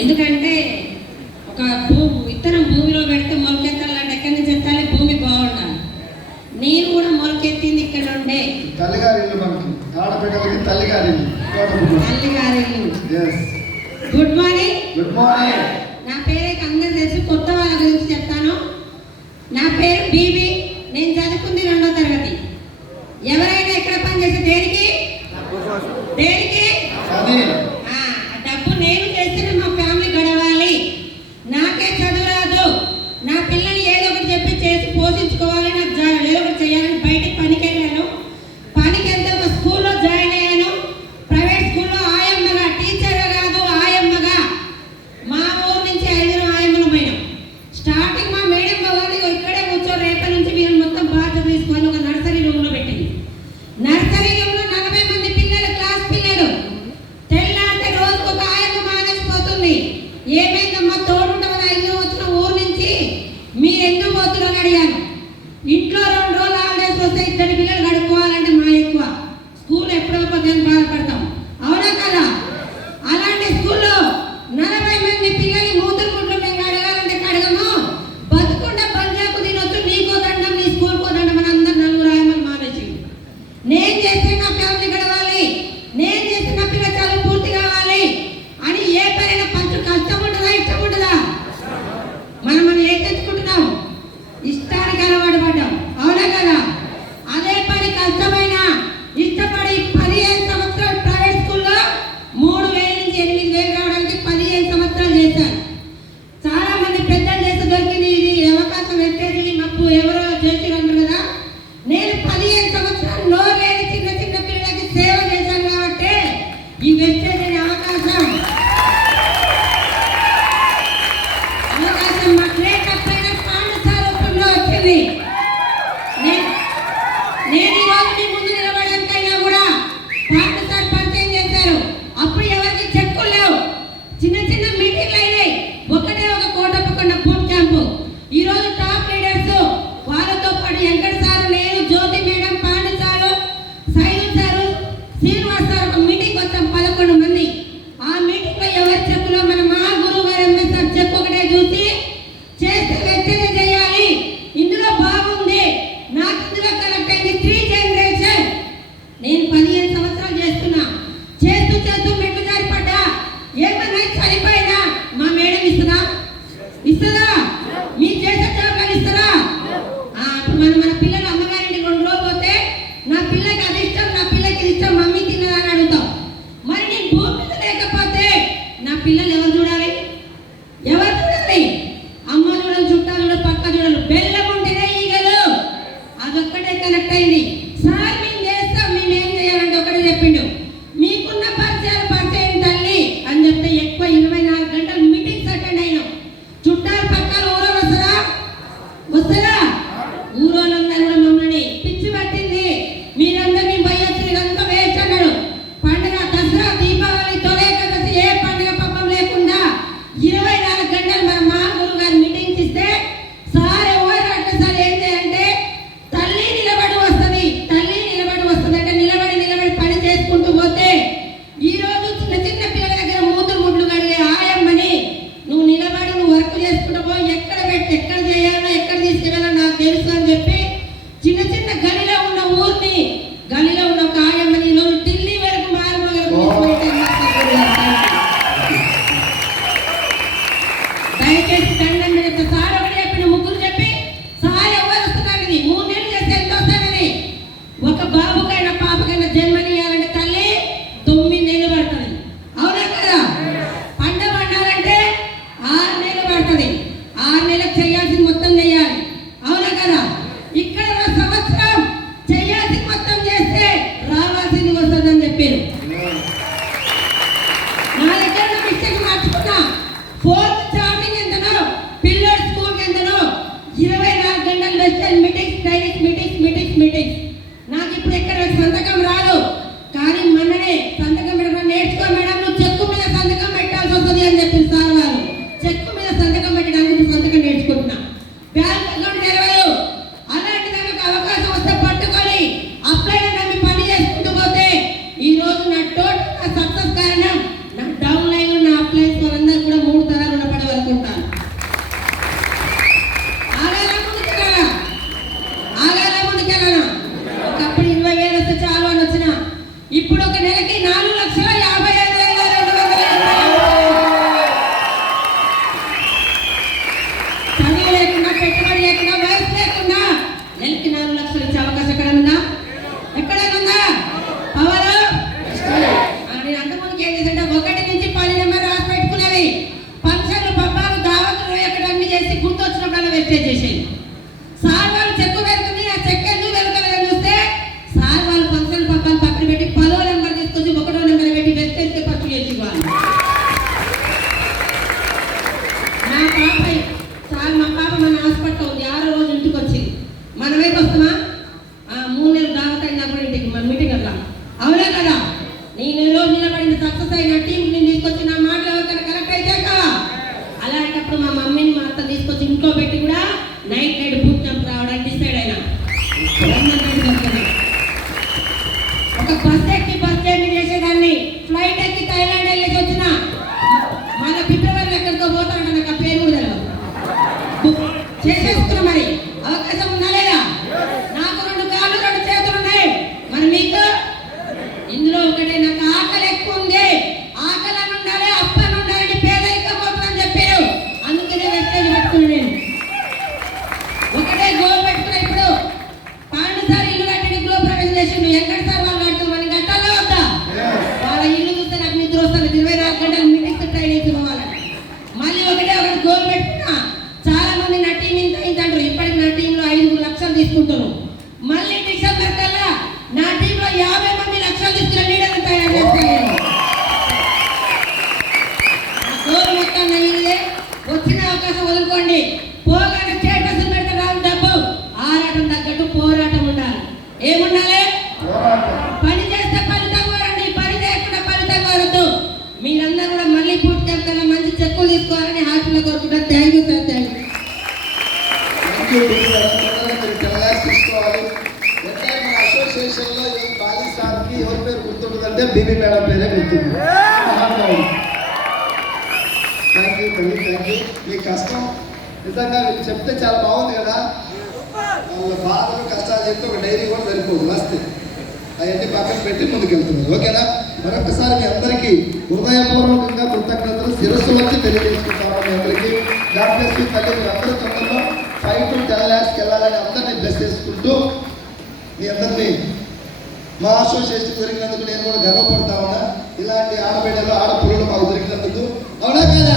ఎందుకంటే ఒక విత్తనం భూమిలో పెడితే మొలకెత్తాలంటే ఎక్కడి నుంచి ఎత్తాలి? భూమి బాగుండాలి. నేను కూడా మొలకెత్తింది ఇక్కడ ఉండే తల్లిగారిల్లు. మనకి ఆడపిల్లలకి తల్లిగారిల్లు. Good morning. Good morning. నా పేరైతే అందరూ తెలుసు, కొత్త వాళ్ళ గురించి చెప్తాను. నా పేరు బీబీ. నేను చదువుకుంది 2వ తరగతి. ఎవరైనా ఎక్కడ పనిచేస్తే దేనికి దేనికి డబ్బు నేను చేస్తేనే మా ఫ్యామిలీ గడవాలి. నాకే చదువు రాదు. నా పిల్లల్ని ఏదో ఒకటి చెప్పి చేసి పోషించుకోవాలి. నాకు ఏదో ఒకటి చేయాలని బయటకు పనికి వెళ్ళాను. పనికి వెళ్తే ఒక స్కూల్లో జాయిన్ అయ్యాను. ప్రైవేట్ స్కూల్లో ఆయమ్మగా, టీచర్గా కాదు ఆయమ్మగా. మా ఊరు నుంచి 5 ఆయమ్మలు పోయినాం. స్టార్టింగ్ మా మేడం బాగా ఇక్కడే కూర్చో, రేపటి నుంచి మీరు మొత్తం బాధ్యత తీసుకొని ఒక నర్సరీ రూమ్లో పెట్టింది. నర్సరీ రూమ్లో 40 మంది పిల్లలు, క్లాస్ పిల్లలు. తెల్లారితే రోజుకు ఒక ఆయమ్మ మానేసిపోతుంది. ఏమైందమ్మా తోడుంటామని 5 వచ్చిన ఊరు నుంచి మీరు ఎందుకు పోతున్నారని అడిగాను. ఇంట్లో 2 రోజులు హాలిడేస్ వస్తే 2 పిల్లలు గడుపుకోవాలంటే మా ఎక్కువ. స్కూల్ ఎప్పుడో నేను బాధపడతాం. అవునా కదా? అలాంటి స్కూల్లో 40 మంది పిల్లలు మూతులు గుడ్లు మేము అడగాలంటే కడగము. బతుకుండా బంజాకు తినొచ్చు. నీకో దండం, నీ స్కూల్కో దండం అని అందరు 4 ఆయమ్మలు మానేసి. నేను చేస్తే నా ఫ్యామిలీ గడవాలి, నేను చేస్తే నా పిల్లల చదువు పూర్తి కావాలి అని ఏ పైన ఫస్ట్ కష్టం ఉంటుందా ఇష్టం ఉంటుందా? మనం ఏం తెచ్చుకుంటున్నాం? ఇష్టానికి అలవాటు పడ్డాం. అవునా కదా? అదే పని కష్టమైన ఇష్టపడి 15 సంవత్సరాలు ప్రైవేట్ స్కూల్లో 3,000 నుంచి 8,000 రావడానికి 15 సంవత్సరాలు చేశాను. చాలా మంది పెద్దలు చేస్తే దొరికింది ఇది అవకాశం పెట్టేది మాకు ఎవరో చేసిరంటారు కదా. నేను 15 సంవత్సరాలు లేని చిన్న చిన్న పిల్లలకి సేవ చేశాను కాబట్టి ఈ వెస్టేజ్ అనే అవకాశం మాకు లేక మా పాప మా పాప మన హాస్పిటల్ ఉంది, 6వ రోజు ఇంటికి వచ్చింది. మన వైపు వస్తామా? 3 నెలలు దావత్ అయినప్పుడు ఇంటికి మన మీటింగ్ అట్లా, అవునా కదా? నేను ఈ రోజు నిలబడిన సక్సెస్ అయిన టీం నేను తీసుకొచ్చి నా మాటలు ఎవరికైనా కరెక్ట్ అయితే కదా. అలాంటప్పుడు మా మమ్మీని మా అత్త తీసుకొచ్చి ఇంట్లో పెట్టి కూడా నైట్ బూట్ క్యాంప్ రావడానికి డిసైడ్ అయినా. ఒక బస్ ఎక్కి బస్ జర్నీ చేసేదాన్ని, ఫ్లైట్ ఎక్కి థైలాండ్ వెళ్ళేసి వచ్చిన. మన ఫిబ్రవరిలో ఎక్కడికో పోతానంట, నాకు ఆ పేరు కూడా తెలియదు. చేసేస్తున్నా, మరి అవకాశం ఉందా లేదా? నాకు 2 కాళ్ళు 2 చేతులు ఉన్నాయి, మరి మీకు? ఇందులో ఒకటే, నాకు ఆకలి ఎక్కువ ఉంది, ఆకలి అని ఉండాలి, అప్పని ఉండాలని పేదరికం పోతుందని చెప్పారు. అందుకనే వెస్టేజ్ పెట్టుకున్నాను నేను. ఒకటే గోల్ పెట్టుకున్నా. ఇప్పుడు 12 సార్లు ఇల్లు కట్టడానికి గృహ ప్రవేశం చేసిండు. ఎక్కడ సార్ వాళ్ళు కడుతుంది, మనం కట్టాలా వద్దా? వాళ్ళ ఇల్లు చూస్తే నాకు నిద్ర వస్తుంది. 24 గంటలు మీటింగ్స్ ట్రైనింగ్ ఇవ్వాలని. మళ్ళీ ఒకటే గోల్ పెట్టుకున్నా. చాలా మంది నా టీం ఇంత అంటారు. ఇప్పటికి నా టీంలో 5 లక్షలు తీసుకుంటున్నాను. మళ్ళీ డిసెంబర్ కల్లా నా టీంలో 50 మంది లక్షలు తీసుకున్న లీడర్లు తయారు చేస్తాను. ఆ గోల్ మొత్తం నయ్యింది. వచ్చిన అవకాశం వదులుకోండి. పోగానే స్టేటస్ పెడితే రాదు డబ్బు. ఆరాటం తగ్గట్టు పోరాటం ఉండాలి. ఏముండాలి? పని చేస్తే ఫలితం కోరండి, పని చేయకుండా ఫలితం కోరద్దు. మీరందరూ కూడా మళ్ళీ బూట్ క్యాంప్ కన్నా మంచి చెక్కులు తీసుకోవాలని హాస్పిటల్ కోరుకుంటారు. Thank you sir, thank you. తీసుకోవాలి. ఎట్లా మన అసోసియేషన్లో ఈ బాలీ సార్కి ఎవరి పేరు గుర్తుంటుందంటే బీబీ మేడం పేరే గుర్తుంది. థ్యాంక్ యూ తల్లి, థ్యాంక్ యూ. మీ కష్టం నిజంగా వీళ్ళు చెప్తే చాలా బాగుంది కదా. వాళ్ళ బాధలు కష్టాలు చెప్తే ఒక డైరీ కూడా సరిపోదు, వస్తే అవన్నీ పక్కన పెట్టి ముందుకెళ్తున్నారు. ఓకేనా? మరొకసారి మీ అందరికీ హృదయపూర్వకంగా కృతజ్ఞతలు శిరస్సు వచ్చి తెలియజేసుకుంటాము. మీ అందరికీ గాడ్ బ్లెస్ యూ తల్లి. మీరు అందరూ తొందరలో 5 to 10 lakhs వెళ్ళాలని అందరినీ బ్లెస్ చేసుకుంటూ మీ అందరినీ మా అసోసియేషన్ దొరికినందుకు నేను కూడా గర్వపడతా ఉన్నా. ఇలాంటి ఆడబిడ్డలు ఆడపిల్లలు మాకు దొరికినందుకు, అవునా కదా?